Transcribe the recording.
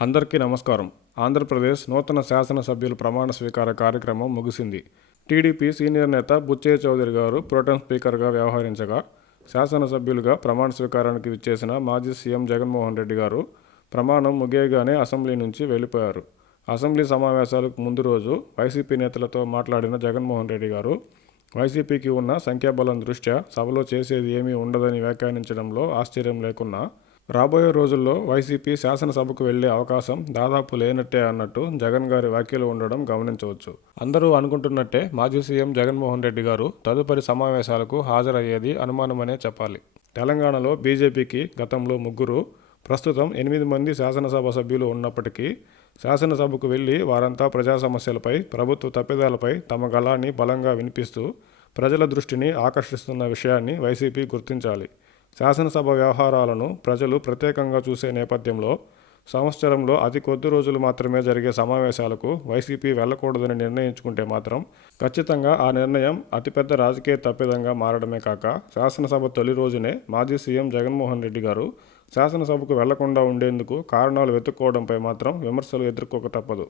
అందరికీ నమస్కారం. ఆంధ్రప్రదేశ్ నూతన శాసనసభ్యుల ప్రమాణ స్వీకార కార్యక్రమం ముగిసింది. టీడీపీ సీనియర్ నేత బుచ్చయ్య చౌదరి గారు ప్రోటెం స్పీకర్గా వ్యవహరించగా, శాసనసభ్యులుగా ప్రమాణ స్వీకారానికి విచ్చేసిన మాజీ సీఎం జగన్మోహన్ రెడ్డి గారు ప్రమాణం ముగియగానే అసెంబ్లీ నుంచి వెళ్లిపోయారు. అసెంబ్లీ సమావేశాలకు ముందు రోజు వైసీపీ నేతలతో మాట్లాడిన జగన్మోహన్ రెడ్డి గారు వైసీపీకి ఉన్న సంఖ్యాబలం దృష్ట్యా సభలో చేసేది ఏమీ ఉండదని వ్యాఖ్యానించడంలో ఆశ్చర్యం లేకున్నా, రాబోయే రోజుల్లో వైసీపీ శాసనసభకు వెళ్లే అవకాశం దాదాపు లేనట్టే అన్నట్టు జగన్ గారి వ్యాఖ్యలు ఉండడం గమనించవచ్చు. అందరూ అనుకుంటున్నట్టే మాజీ సీఎం జగన్మోహన్ రెడ్డి గారు తదుపరి సమావేశాలకు హాజరయ్యేది అనుమానమనే చెప్పాలి. తెలంగాణలో బీజేపీకి గతంలో 3, ప్రస్తుతం 8 మంది శాసనసభ సభ్యులు ఉన్నప్పటికీ శాసనసభకు వెళ్లి వారంతా ప్రజా సమస్యలపై, ప్రభుత్వ తప్పిదాలపై తమ గళాన్ని బలంగా వినిపిస్తూ ప్రజల దృష్టిని ఆకర్షిస్తున్న విషయాన్ని వైసీపీ గుర్తించాలి. శాసనసభ వ్యవహారాలను ప్రజలు ప్రత్యేకంగా చూసే నేపథ్యంలో సంవత్సరంలో అతి కొద్ది రోజులు మాత్రమే జరిగే సమావేశాలకు వైసీపీ వెళ్లకూడదని నిర్ణయించుకుంటే మాత్రం ఖచ్చితంగా ఆ నిర్ణయం అతిపెద్ద రాజకీయ తప్పిదంగా మారడమే కాక, శాసనసభ తొలి రోజునే మాజీ సీఎం జగన్మోహన్ రెడ్డి గారు శాసనసభకు వెళ్లకుండా ఉండేందుకు కారణాలు వెతుక్కోవడంపై మాత్రం విమర్శలు ఎదుర్కోక తప్పదు.